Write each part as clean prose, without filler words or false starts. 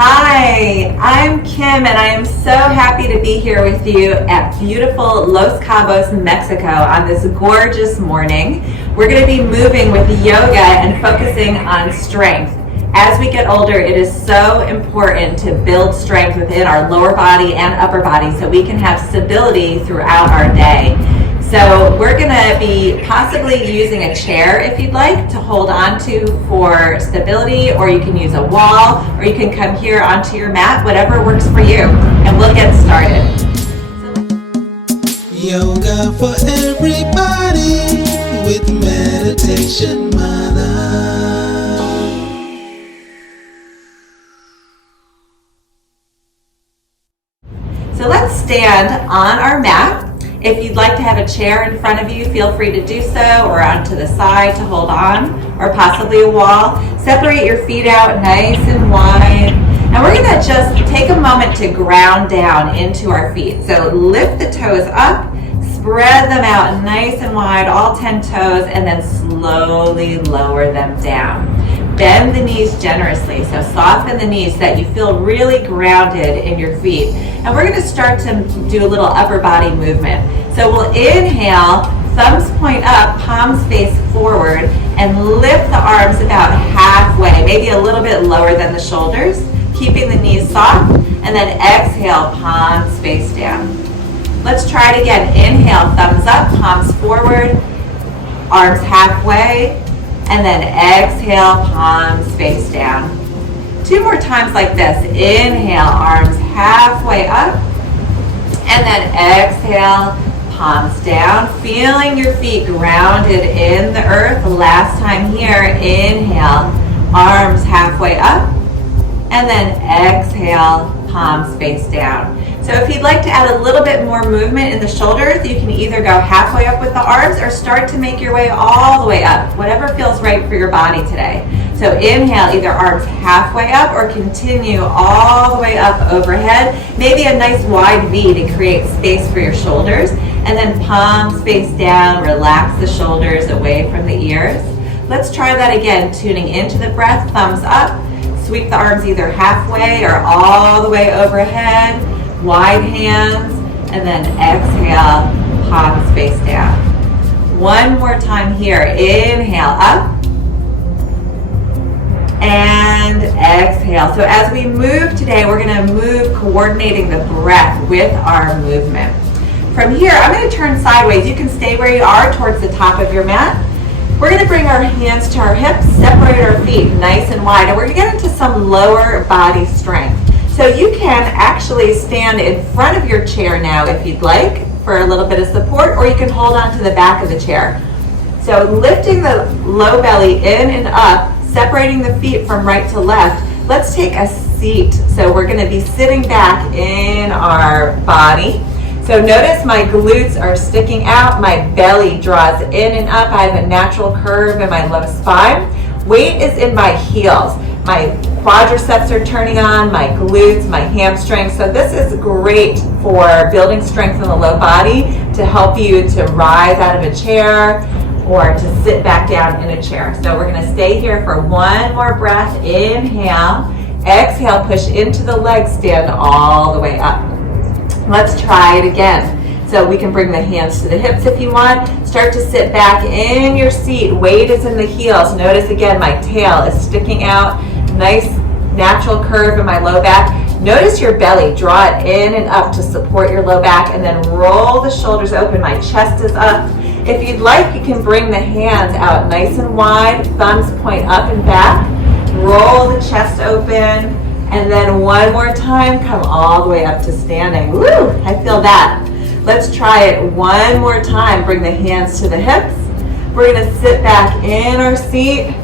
Hi, I'm Kim, and I am so happy to be here with you at beautiful Los Cabos, Mexico on this gorgeous morning. We're going to be moving with yoga and focusing on strength. As we get older, it is so important to build strength within our lower body and upper body so we can have stability throughout our day. So we're going to be possibly using a chair if you'd like to hold on to for stability, or you can use a wall, or you can come here onto your mat, whatever works for you. And we'll get started. Yoga for everybody with Meditation Mutha. So let's stand on our mat. If you'd like to have a chair in front of you, feel free to do so, or onto the side to hold on, or possibly a wall. Separate your feet out nice and wide. And we're going to just take a moment to ground down into our feet. So lift the toes up, spread them out nice and wide, all 10 toes, and then slowly lower them down. Bend the knees generously, so soften the knees so that you feel really grounded in your feet. And we're going to start to do a little upper body movement. So we'll inhale, thumbs point up, palms face forward, and lift the arms about halfway, maybe a little bit lower than the shoulders, keeping the knees soft, and then exhale, palms face down. Let's try it again. Inhale, thumbs up, palms forward, arms halfway, and then exhale, palms face down. 2 more times like this. Inhale, arms halfway up, and then exhale, palms down, feeling your feet grounded in the earth. Last time here. Inhale, arms halfway up, and then exhale, palms face down. So if you'd like to add a little bit more movement in the shoulders, you can either go halfway up with the arms or start to make your way all the way up, whatever feels right for your body today. So inhale, either arms halfway up or continue all the way up overhead. Maybe a nice wide V to create space for your shoulders. And then palms face down, relax the shoulders away from the ears. Let's try that again, tuning into the breath, thumbs up. Sweep the arms either halfway or all the way overhead. Wide hands, and then exhale, palms face down. One more time here. Inhale up, and exhale. So as we move today, we're going to move coordinating the breath with our movement. From here, I'm going to turn sideways. You can stay where you are towards the top of your mat. We're going to bring our hands to our hips, separate our feet nice and wide, and we're going to get into some lower body strength. So you can actually stand in front of your chair now if you'd like for a little bit of support, or you can hold on to the back of the chair. So lifting the low belly in and up, separating the feet from right to left. Let's take a seat. So we're going to be sitting back in our body. So notice my glutes are sticking out, my belly draws in and up. I have a natural curve in my low spine. Weight is in my heels. My quadriceps are turning on, my glutes, my hamstrings. So this is great for building strength in the low body to help you to rise out of a chair or to sit back down in a chair. So we're going to stay here for one more breath. Inhale, exhale, push into the legs, stand all the way up. Let's try it again. So we can bring the hands to the hips if you want. Start to sit back in your seat. Weight is in the heels. Notice again, my tail is sticking out. Nice natural curve in my low back. Notice your belly. Draw it in and up to support your low back, and then roll the shoulders open. My chest is up. If you'd like, you can bring the hands out nice and wide. Thumbs point up and back. Roll the chest open. And then one more time, come all the way up to standing. Woo, I feel that. Let's try it one more time. Bring the hands to the hips. We're going to sit back in our seat.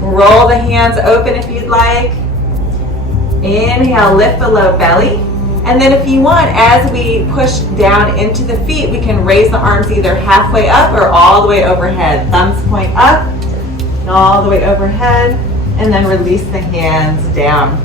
Roll the hands open if you'd like. Inhale, lift the low belly. And then if you want, as we push down into the feet, we can raise the arms either halfway up or all the way overhead. Thumbs point up and all the way overhead. And then release the hands down.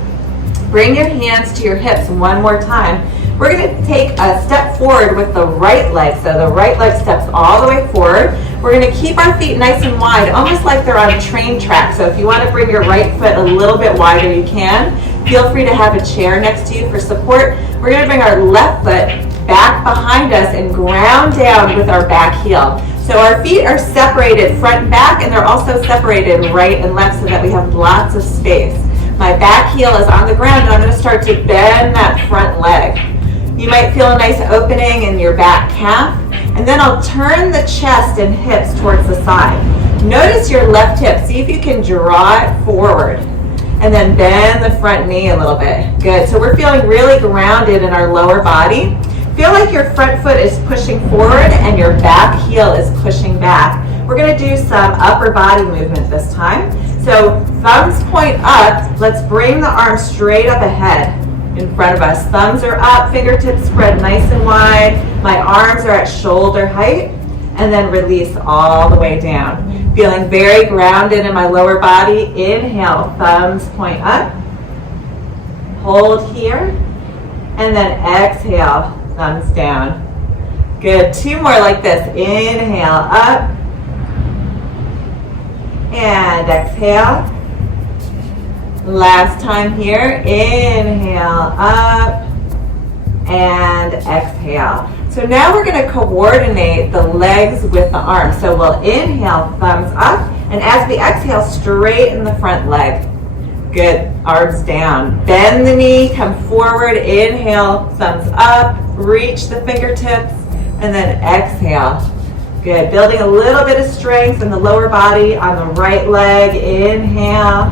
Bring your hands to your hips one more time. We're going to take a step forward with the right leg. So the right leg steps all the way forward. We're going to keep our feet nice and wide, almost like they're on a train track. So if you want to bring your right foot a little bit wider, you can. Feel free to have a chair next to you for support. We're going to bring our left foot back behind us and ground down with our back heel. So our feet are separated front and back, and they're also separated right and left so that we have lots of space. My back heel is on the ground, and I'm going to start to bend that front leg. You might feel a nice opening in your back calf, and then I'll turn the chest and hips towards the side. Notice your left hip. See if you can draw it forward, and then bend the front knee a little bit. Good. So we're feeling really grounded in our lower body. Feel like your front foot is pushing forward and your back heel is pushing back. We're going to do some upper body movement this time. So thumbs point up. Let's bring the arms straight up ahead in front of us. Thumbs are up, fingertips spread nice and wide. My arms are at shoulder height. And then release all the way down. Feeling very grounded in my lower body. Inhale, thumbs point up. Hold here. And then exhale, thumbs down. Good. 2 more like this. Inhale, up. And exhale. Last time here. Inhale, up. And exhale. So now we're going to coordinate the legs with the arms. So we'll inhale, thumbs up, and as we exhale, straighten the front leg. Good, arms down. Bend the knee, come forward, inhale, thumbs up, reach the fingertips, and then exhale. Good, building a little bit of strength in the lower body on the right leg. Inhale,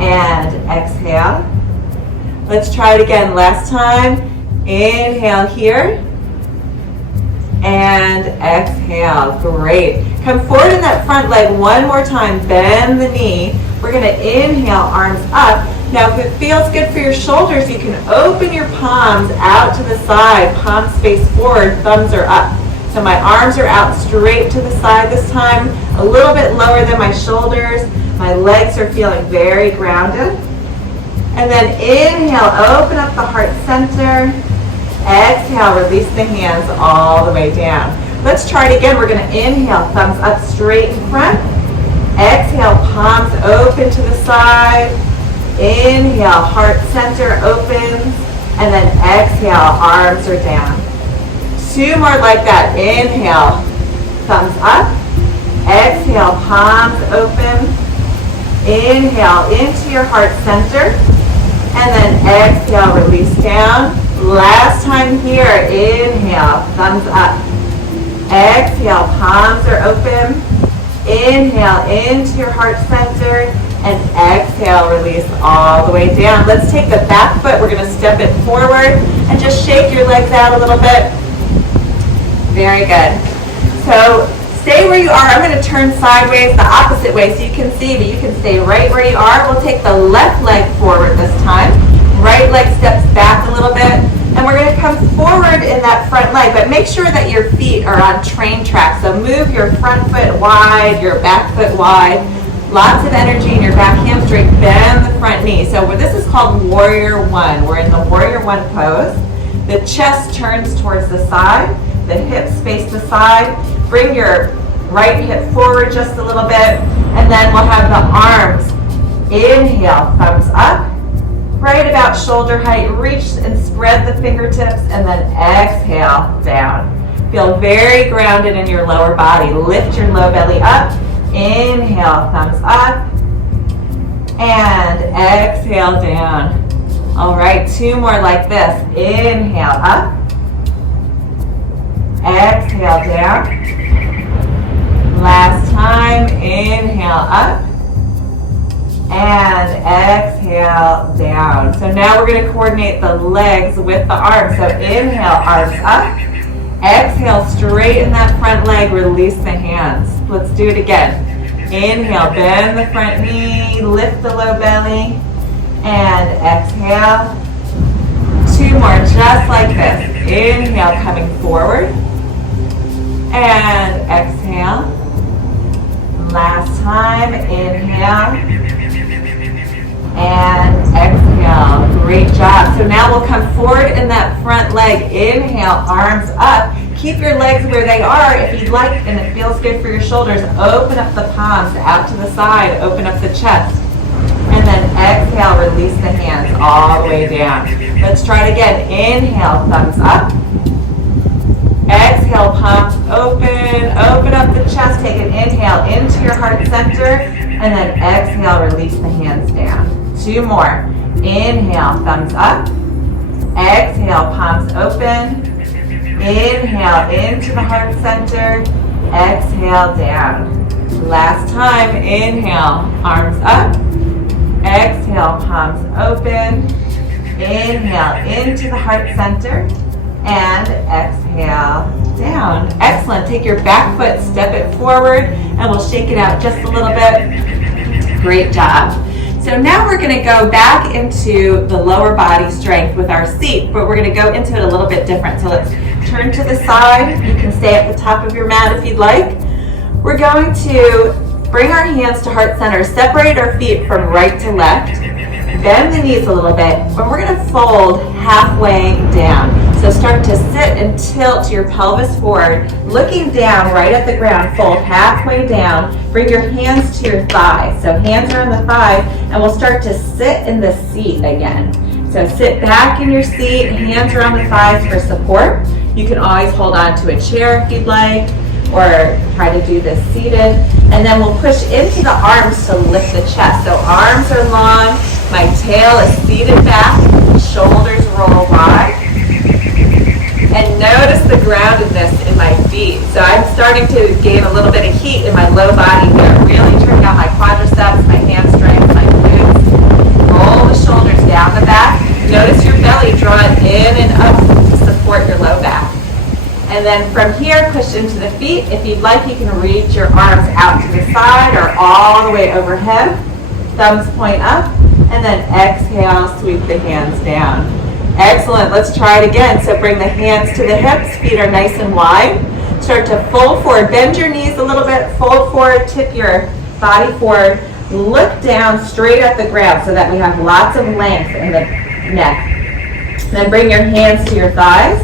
and exhale. Let's try it again, last time. Inhale here, and exhale. Great. Come forward in that front leg one more time. Bend the knee. We're going to inhale, arms up. Now, if it feels good for your shoulders, you can open your palms out to the side. Palms face forward, thumbs are up. So my arms are out straight to the side this time, a little bit lower than my shoulders. My legs are feeling very grounded. And then inhale, open up the heart center. Exhale, release the hands all the way down. Let's try it again. We're going to inhale, thumbs up straight in front. Exhale, palms open to the side. Inhale, heart center opens. And then exhale, arms are down. 2 more like that. Inhale, thumbs up. Exhale, palms open. Inhale into your heart center. And then exhale, release down. Last time here, inhale, thumbs up. Exhale, palms are open. Inhale into your heart center. And exhale, release all the way down. Let's take the back foot. We're going to step it forward and just shake your legs out a little bit. Very good. So stay where you are. I'm going to turn sideways the opposite way so you can see, but you can stay right where you are. We'll take the left leg forward this time. Right leg steps back a little bit, and we're going to come forward in that front leg, but make sure that your feet are on train tracks. So move your front foot wide, your back foot wide. Lots of energy in your back hamstring. Bend the front knee. So this is called Warrior One. We're in the Warrior One pose. The chest turns towards the side. The hips face the side. Bring your right hip forward just a little bit, and then we'll have the arms. Inhale, thumbs up. Right about shoulder height, reach and spread the fingertips, and then exhale down. Feel very grounded in your lower body. Lift your low belly up. Inhale, thumbs up, and exhale down. All right, 2 more like this. Inhale up, exhale down. Last time, inhale up, and exhale down. So now we're going to coordinate the legs with the arms. So inhale, arms up. Exhale, straighten that front leg, release the hands. Let's do it again. Inhale, bend the front knee, lift the low belly, and exhale. 2 more, just like this. Inhale, coming forward, and exhale. Last time, inhale, and exhale. Great job. So now we'll come forward in that front leg. Inhale, arms up. Keep your legs where they are. If you'd like, and it feels good for your shoulders, open up the palms out to the side. Open up the chest. And then exhale, release the hands all the way down. Let's try it again. Inhale, thumbs up. Exhale, palms open. Open up the chest. Take an inhale into your heart center. And then exhale, release the hands down. 2 more. Inhale, thumbs up. Exhale, palms open. Inhale into the heart center. Exhale, down. Last time. Inhale, arms up. Exhale, palms open. Inhale into the heart center. And exhale, down. Excellent. Take your back foot, step it forward, and we'll shake it out just a little bit. Great job. So now we're going to go back into the lower body strength with our seat, but we're going to go into it a little bit different. So let's turn to the side. You can stay at the top of your mat if you'd like. We're going to bring our hands to heart center, separate our feet from right to left, bend the knees a little bit, and we're going to fold halfway down. So start to sit and tilt your pelvis forward, looking down right at the ground. Fold halfway down. Bring your hands to your thighs. So hands are on the thighs, and we'll start to sit in the seat again. So sit back in your seat, hands are on the thighs for support. You can always hold on to a chair if you'd like, or try to do this seated. And then we'll push into the arms to lift the chest. So arms are long, my tail is seated back, shoulders roll wide. And notice the groundedness in my feet. So I'm starting to gain a little bit of heat in my low body here. Really turning out my quadriceps, my hamstrings, my glutes. Roll the shoulders down the back. Notice your belly draw it in and up to support your low back. And then from here, push into the feet. If you'd like, you can reach your arms out to the side or all the way overhead. Thumbs point up. And then exhale, sweep the hands down. Excellent. Let's try it again. So bring the hands to the hips. Feet are nice and wide. Start to fold forward. Bend your knees a little bit. Fold forward. Tip your body forward. Look down straight at the ground so that we have lots of length in the neck. Then bring your hands to your thighs.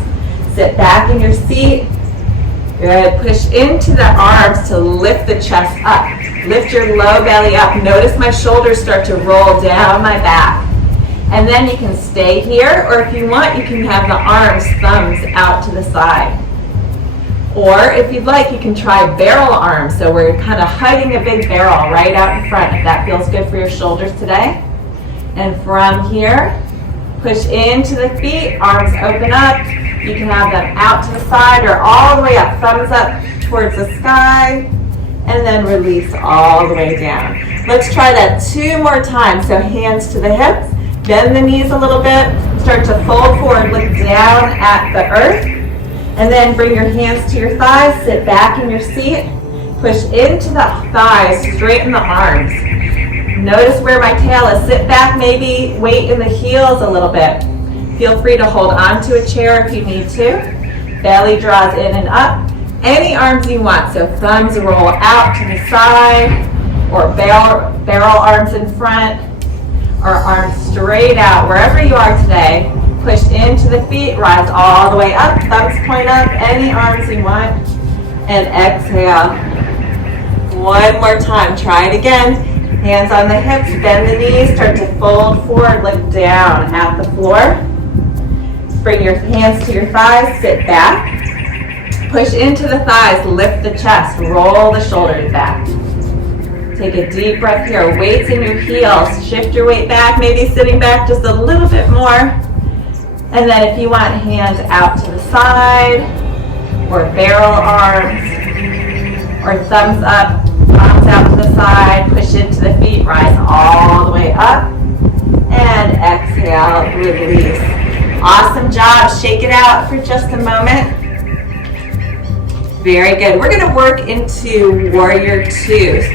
Sit back in your seat. Good. Push into the arms to lift the chest up. Lift your low belly up. Notice my shoulders start to roll down my back. And then you can stay here, or if you want, you can have the arms, thumbs out to the side. Or if you'd like, you can try barrel arms. So we're kind of hugging a big barrel right out in front, if that feels good for your shoulders today. And from here, push into the feet, arms open up. You can have them out to the side or all the way up, thumbs up towards the sky, and then release all the way down. Let's try that 2 more times. So hands to the hips. Bend the knees a little bit, start to fold forward, look down at the earth, and then bring your hands to your thighs, sit back in your seat, push into the thighs, straighten the arms. Notice where my tail is, sit back, maybe weight in the heels a little bit. Feel free to hold on to a chair if you need to. Belly draws in and up, any arms you want, so thumbs roll out to the side, or barrel arms in front, or arms straight out, wherever you are today. Push into the feet, rise all the way up, thumbs point up, any arms you want, and exhale. 1 more time, try it again. Hands on the hips, bend the knees, start to fold forward, look down at the floor. Bring your hands to your thighs, sit back. Push into the thighs, lift the chest, roll the shoulders back. Take a deep breath here. Weights in your heels. Shift your weight back, maybe sitting back just a little bit more. And then if you want, hands out to the side, or barrel arms, or thumbs up, palms out to the side, push into the feet, rise all the way up, and exhale, release. Awesome job. Shake it out for just a moment. Very good. We're going to work into Warrior 2,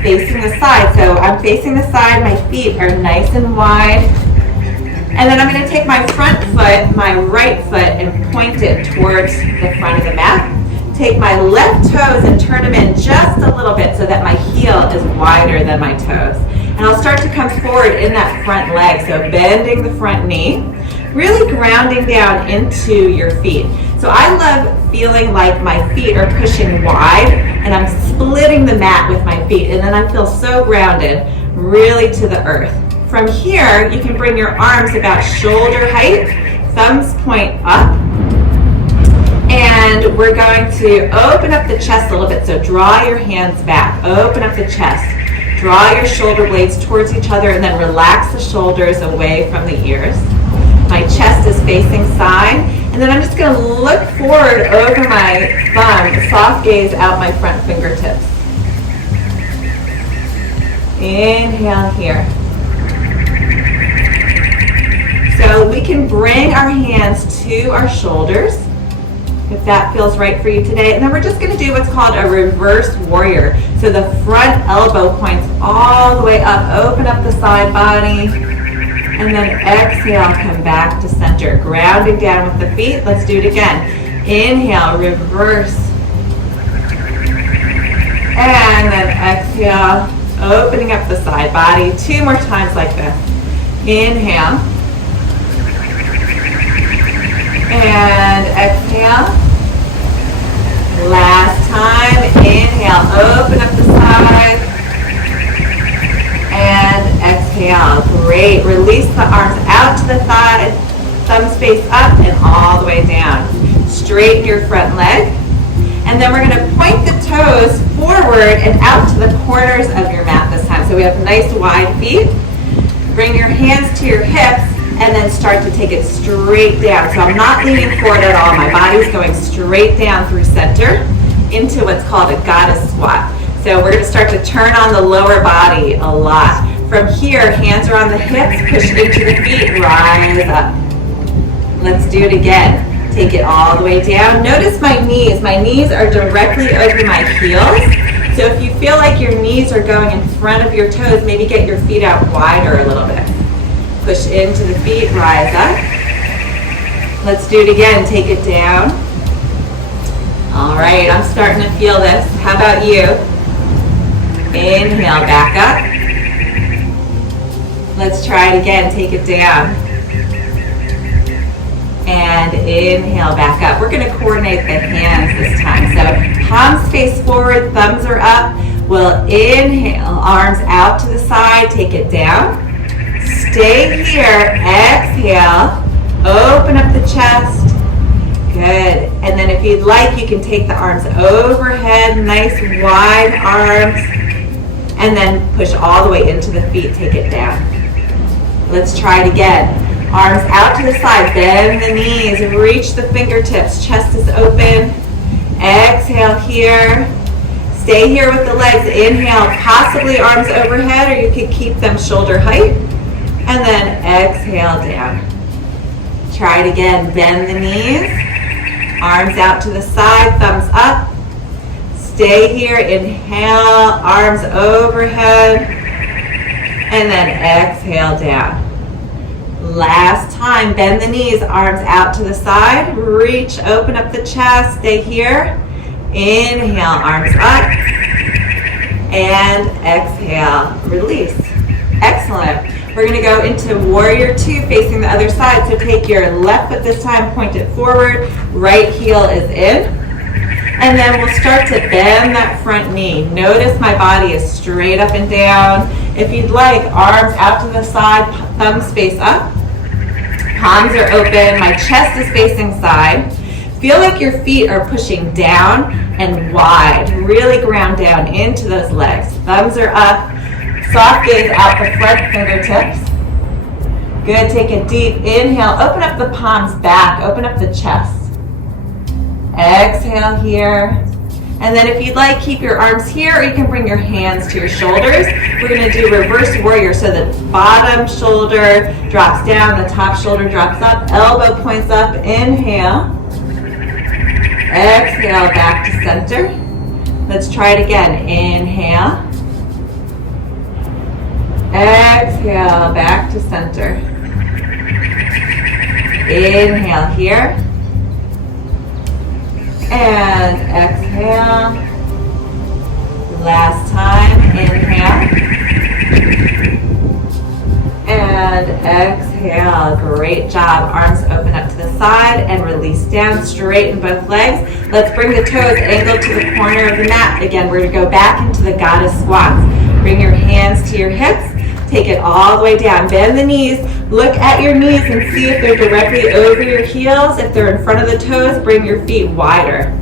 facing the side. So I'm facing the side, my feet are nice and wide. And then I'm going to take my front foot, my right foot, and point it towards the front of the mat. Take my left toes and turn them in just a little bit so that my heel is wider than my toes. And I'll start to come forward in that front leg. So bending the front knee, really grounding down into your feet. So I love feeling like my feet are pushing wide and I'm splitting the mat with my feet, and then I feel so grounded, really to the earth. From here, you can bring your arms about shoulder height, thumbs point up, and we're going to open up the chest a little bit. So draw your hands back, open up the chest, draw your shoulder blades towards each other, and then relax the shoulders away from the ears. My chest is facing side, and then I'm just going to look forward over my thumb, soft gaze out my front fingertips. Inhale here. So we can bring our hands to our shoulders, if that feels right for you today. And then we're just going to do what's called a reverse warrior. So the front elbow points all the way up, open up the side body, and then exhale, come back to center. Grounding down with the feet. Let's do it again. Inhale, reverse. And then exhale, opening up the side body. 2 more times like this. Inhale. And exhale. Last time. Inhale, open up the side. And exhale. Great. Release the arms out to the thigh. Thumbs face up and all the way down. Straighten your front leg. And then we're going to point the toes forward and out to the corners of your mat this time. So we have nice wide feet. Bring your hands to your hips and then start to take it straight down. So I'm not leaning forward at all. My body's going straight down through center into what's called a goddess squat. So we're going to start to turn on the lower body a lot. From here, hands are on the hips, push into the feet, rise up. Let's do it again. Take it all the way down. Notice my knees. My knees are directly over my heels. So if you feel like your knees are going in front of your toes, maybe get your feet out wider a little bit. Push into the feet, rise up. Let's do it again. Take it down. All right, I'm starting to feel this. How about you? Inhale, back up. Let's try it again. Take it down. And inhale, back up. We're going to coordinate the hands this time. So palms face forward, thumbs are up. We'll inhale, arms out to the side, take it down. Stay here, exhale, open up the chest. Good. And then if you'd like, you can take the arms overhead, nice wide arms, and then push all the way into the feet, take it down. Let's try it again. Arms out to the side, bend the knees, reach the fingertips, chest is open. Exhale here. Stay here with the legs. Inhale, possibly arms overhead, or you could keep them shoulder height. And then exhale down. Try it again. Bend the knees. Arms out to the side, thumbs up. Stay here. Inhale, arms overhead. And then exhale down. Last time, bend the knees, arms out to the side, reach, open up the chest, stay here. Inhale, arms up, and exhale, release. Excellent. We're going to go into Warrior 2, facing the other side. So take your left foot this time, point it forward, right heel is in. And then we'll start to bend that front knee. Notice my body is straight up and down. If you'd like, arms out to the side, thumbs face up. Palms are open, my chest is facing side. Feel like your feet are pushing down and wide. Really ground down into those legs. Thumbs are up, soft gaze out the front fingertips. Good, take a deep inhale. Open up the palms back, open up the chest. Exhale here. And then if you'd like, keep your arms here, or you can bring your hands to your shoulders. We're going to do reverse warrior. So the bottom shoulder drops down, the top shoulder drops up, elbow points up, inhale. Exhale, back to center. Let's try it again. Inhale. Exhale, back to center. Inhale here. And exhale. Last time, inhale. And exhale. Great job. Arms open up to the side and release down. Straighten both legs. Let's bring the toes angled to the corner of the mat. Again, we're going to go back into the goddess squats. Bring your hands to your hips. Take it all the way down. Bend the knees. Look at your knees and see if they're directly over your heels. If they're in front of the toes, bring your feet wider.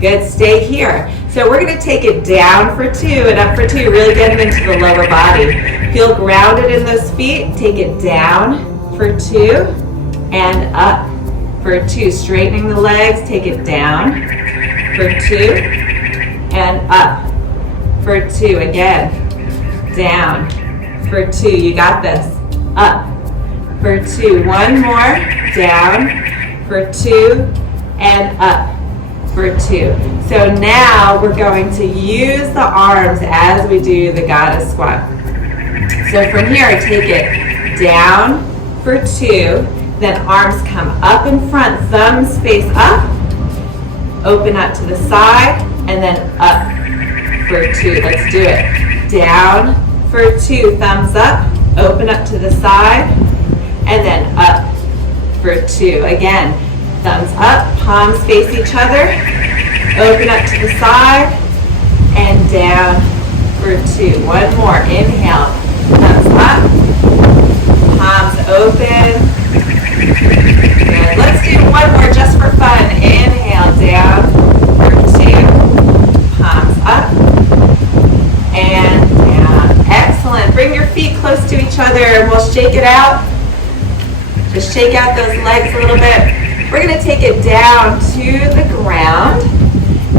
Good, stay here. So we're going to take it down for 2 and up for 2, really getting into the lower body. Feel grounded in those feet. Take it down for 2 and up for 2. Straightening the legs, take it down for 2 and up for 2. Again, down for 2. You got this. Up for 2. One more. Down for 2 and up for 2. So now we're going to use the arms as we do the goddess squat. So from here, take it down for 2, then arms come up in front, thumbs face up, open up to the side, and then up for 2. Let's do it. Down for 2, thumbs up, open up to the side, and then up for 2. Again, thumbs up, palms face each other, open up to the side, and down for 2. One more, inhale, thumbs up, palms open. Good. Let's do one more just for fun. Inhale, down for 2, palms up, and down. Excellent. Bring your feet close to each other and we'll shake it out. Just shake out those legs a little bit. We're going to take it down to the ground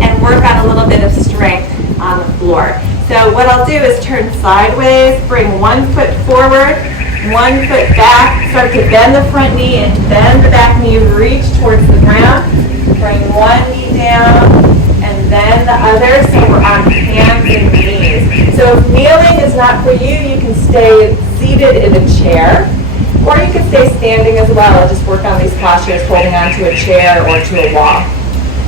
and work on a little bit of strength on the floor. So what I'll do is turn sideways, bring one foot forward, one foot back, start to bend the front knee and bend the back knee, reach towards the ground. Bring one knee down and then the other, so we're on hands and knees. So if kneeling is not for you, you can stay seated in a chair or you can stay standing as well and just work on these postures, holding onto a chair or to a wall.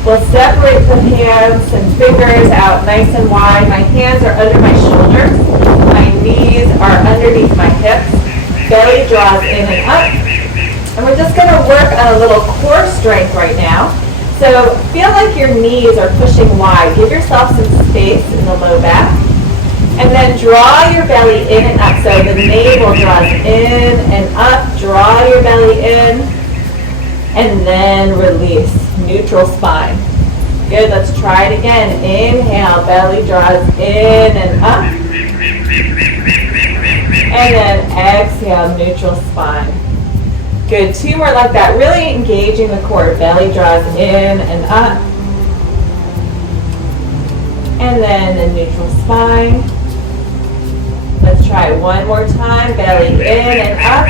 We'll separate the hands and fingers out nice and wide. My hands are under my shoulders. My knees are underneath my hips. Belly draws in and up. And we're just going to work on a little core strength right now. So feel like your knees are pushing wide. Give yourself some space in the low back. And then draw your belly in and up. So the navel draws in and up. Draw your belly in. And then release. Neutral spine. Good, let's try it again. Inhale, belly draws in and up. And then exhale, neutral spine. Good, 2 more like that. Really engaging the core. Belly draws in and up. And then the neutral spine. Let's try it one more time. Belly in and up.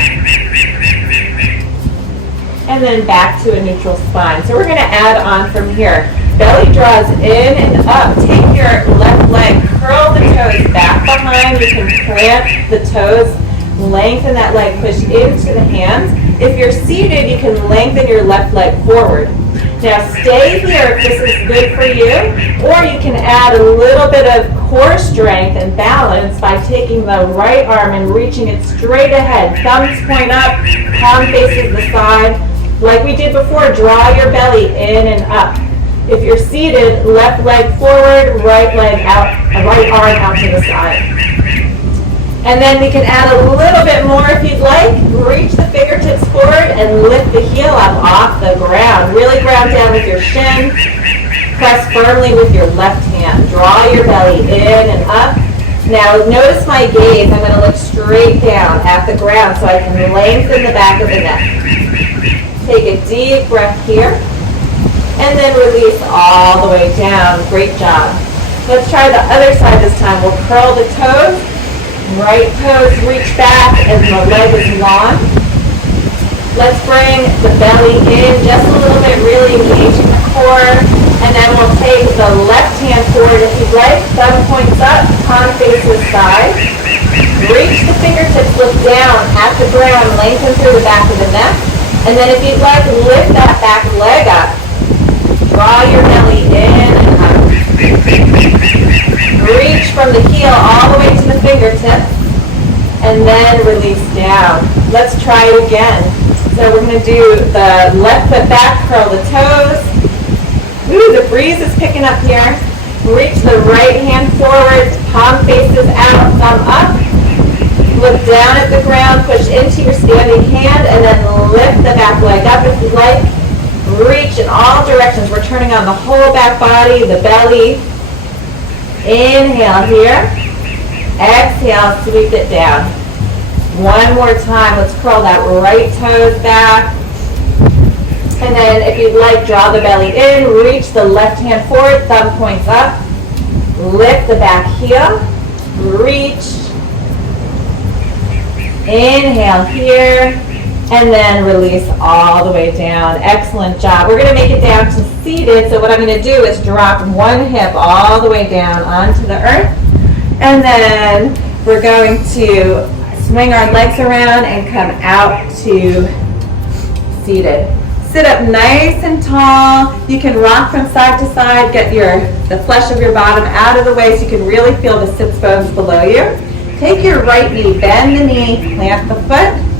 And then back to a neutral spine. So we're going to add on from here. Belly draws in and up. Take your left leg, curl the toes back behind. You can plant the toes, lengthen that leg, push into the hands. If you're seated, you can lengthen your left leg forward. Now stay here if this is good for you, or you can add a little bit of core strength and balance by taking the right arm and reaching it straight ahead. Thumbs point up, palm faces the side. Like we did before, draw your belly in and up. If you're seated, left leg forward, right leg out, right arm out to the side. And then we can add a little bit more if you'd like. Reach the fingertips forward and lift the heel up off the ground. Really ground down with your shin. Press firmly with your left hand. Draw your belly in and up. Now notice my gaze. I'm going to look straight down at the ground so I can lengthen the back of the neck. Take a deep breath here, and then release all the way down. Great job. Let's try the other side this time. We'll curl the toes. Right toes reach back and the leg is long. Let's bring the belly in just a little bit, really engaging the core. And then we'll take the left hand forward if you'd like. Thumb points up, palm faces side. Reach the fingertips, look down at the ground, lengthen through the back of the neck. And then if you'd like, lift that back leg up. Draw your belly in and up. Reach from the heel all the way to the fingertips. And then release down. Let's try it again. So we're going to do the left foot back, curl the toes. Ooh, the breeze is picking up here. Reach the right hand forward, palm faces out, thumb up. Look down at the ground, push into your standing hand, and then lift the back leg up if you like. Reach in all directions. We're turning on the whole back body, the belly. Inhale here. Exhale, sweep it down. One more time. Let's curl that right toes back. And then if you'd like, draw the belly in. Reach the left hand forward, thumb points up. Lift the back heel. Reach. Inhale here. And then release all the way down. Excellent job. We're going to make it down to seated. So what I'm going to do is drop one hip all the way down onto the earth. And then we're going to swing our legs around and come out to seated. Sit up nice and tall. You can rock from side to side. Get the flesh of your bottom out of the way so you can really feel the sits bones below you. Take your right knee, bend the knee, plant the foot.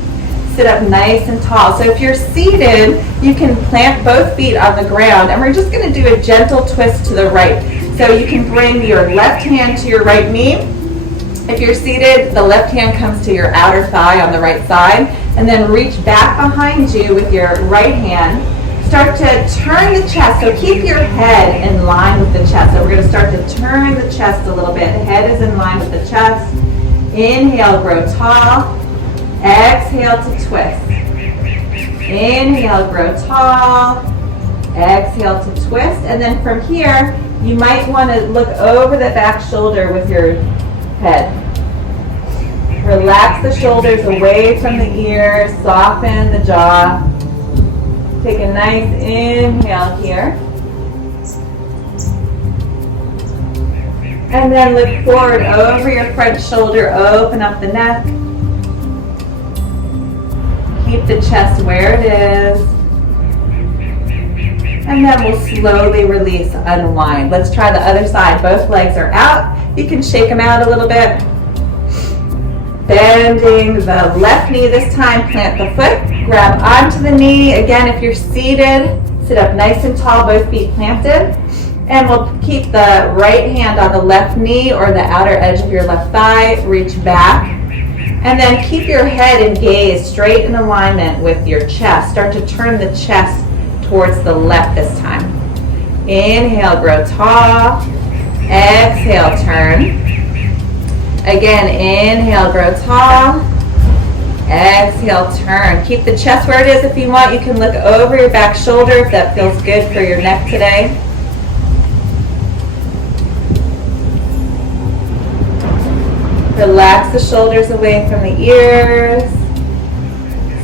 Sit up nice and tall. So if you're seated, you can plant both feet on the ground, and we're just going to do a gentle twist to the right. So you can bring your left hand to your right knee. If you're seated, the left hand comes to your outer thigh on the right side, and then reach back behind you with your right hand. Start to turn the chest, so keep your head in line with the chest. So we're going to start to turn the chest a little bit. The head is in line with the chest. Inhale, grow tall. Exhale to twist. Inhale, grow tall. Exhale to twist. And then from here, you might want to look over the back shoulder with your head. Relax the shoulders away from the ears. Soften the jaw. Take a nice inhale here. And then look forward over your front shoulder. Open up the neck. Keep the chest where it is. And then we'll slowly release, unwind. Let's try the other side. Both legs are out. You can shake them out a little bit. Bending the left knee this time. Plant the foot. Grab onto the knee. Again, if you're seated, sit up nice and tall, both feet planted. And we'll keep the right hand on the left knee or the outer edge of your left thigh. Reach back. And then keep your head and gaze straight in alignment with your chest. Start to turn the chest towards the left this time. Inhale, grow tall. Exhale, turn. Again, inhale, grow tall. Exhale, turn. Keep the chest where it is if you want. You can look over your back shoulder if that feels good for your neck today. Relax the shoulders away from the ears.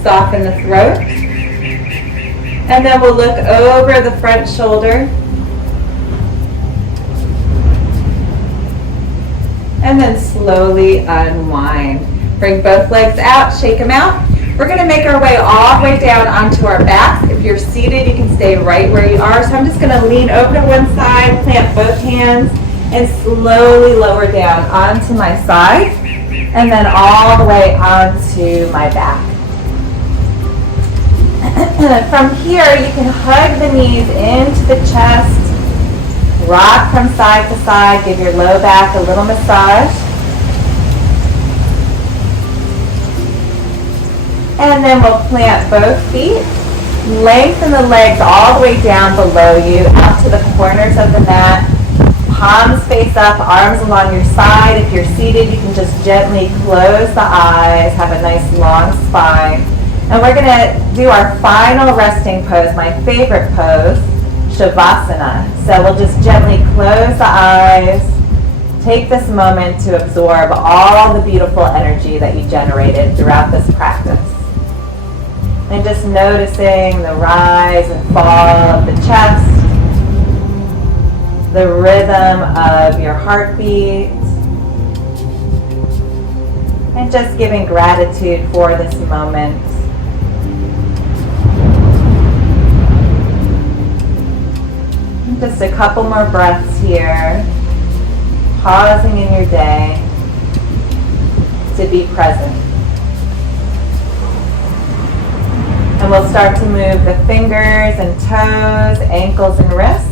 Soften the throat. And then we'll look over the front shoulder. And then slowly unwind. Bring both legs out, shake them out. We're going to make our way all the way down onto our backs. If you're seated, you can stay right where you are. So I'm just going to lean over to one side, plant both hands, and slowly lower down onto my side, and then all the way onto my back. From here, you can hug the knees into the chest, rock from side to side, give your low back a little massage. And then we'll plant both feet, lengthen the legs all the way down below you, out to the corners of the mat. Palms face up, arms along your side. If you're seated, you can just gently close the eyes, have a nice long spine. And we're going to do our final resting pose, my favorite pose, Shavasana. So we'll just gently close the eyes. Take this moment to absorb all the beautiful energy that you generated throughout this practice. And just noticing the rise and fall of the chest, the rhythm of your heartbeat, and just giving gratitude for this moment. And just a couple more breaths here, pausing in your day to be present. And we'll start to move the fingers and toes, ankles and wrists.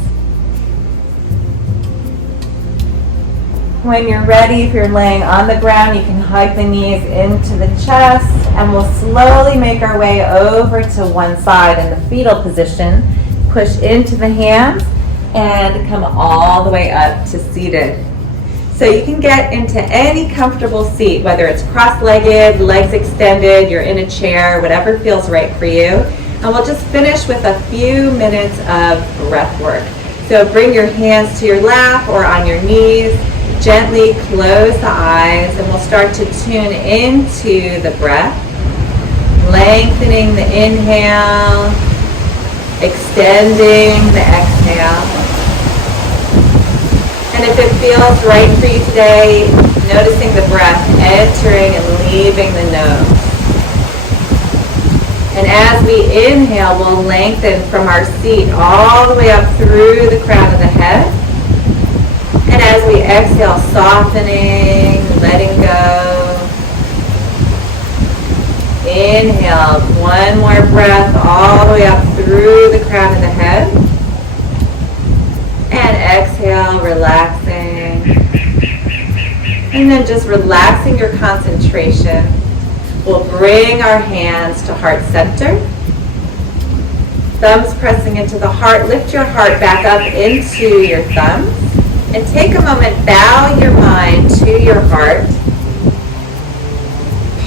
When you're ready, if you're laying on the ground, you can hug the knees into the chest, and we'll slowly make our way over to one side in the fetal position. Push into the hands and come all the way up to seated. So you can get into any comfortable seat, whether it's cross-legged, legs extended, you're in a chair, whatever feels right for you. And we'll just finish with a few minutes of breath work. So bring your hands to your lap or on your knees. Gently close the eyes, and we'll start to tune into the breath, lengthening the inhale, extending the exhale. And if it feels right for you today, noticing the breath entering and leaving the nose. And as we inhale, we'll lengthen from our seat all the way up through the crown of the head. And as we exhale, softening, letting go. Inhale, one more breath all the way up through the crown of the head. And exhale, relaxing. And then just relaxing your concentration. We'll bring our hands to heart center. Thumbs pressing into the heart. Lift your heart back up into your thumbs. And take a moment, bow your mind to your heart.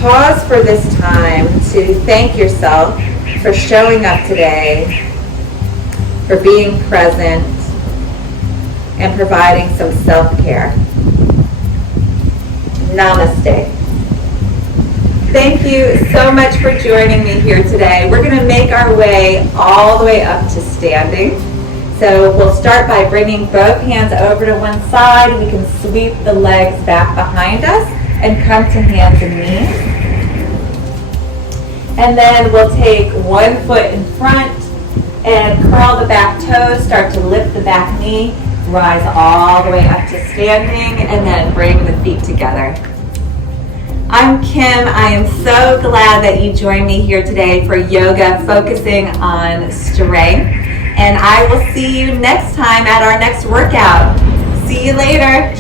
Pause for this time to thank yourself for showing up today, for being present, and providing some self-care. Namaste. Thank you so much for joining me here today. We're going to make our way all the way up to standing. So we'll start by bringing both hands over to one side. We can sweep the legs back behind us and come to hands and knees. And then we'll take one foot in front and curl the back toes, start to lift the back knee, rise all the way up to standing, and then bring the feet together. I'm Kim. I am so glad that you joined me here today for yoga focusing on strength. And I will see you next time at our next workout. See you later.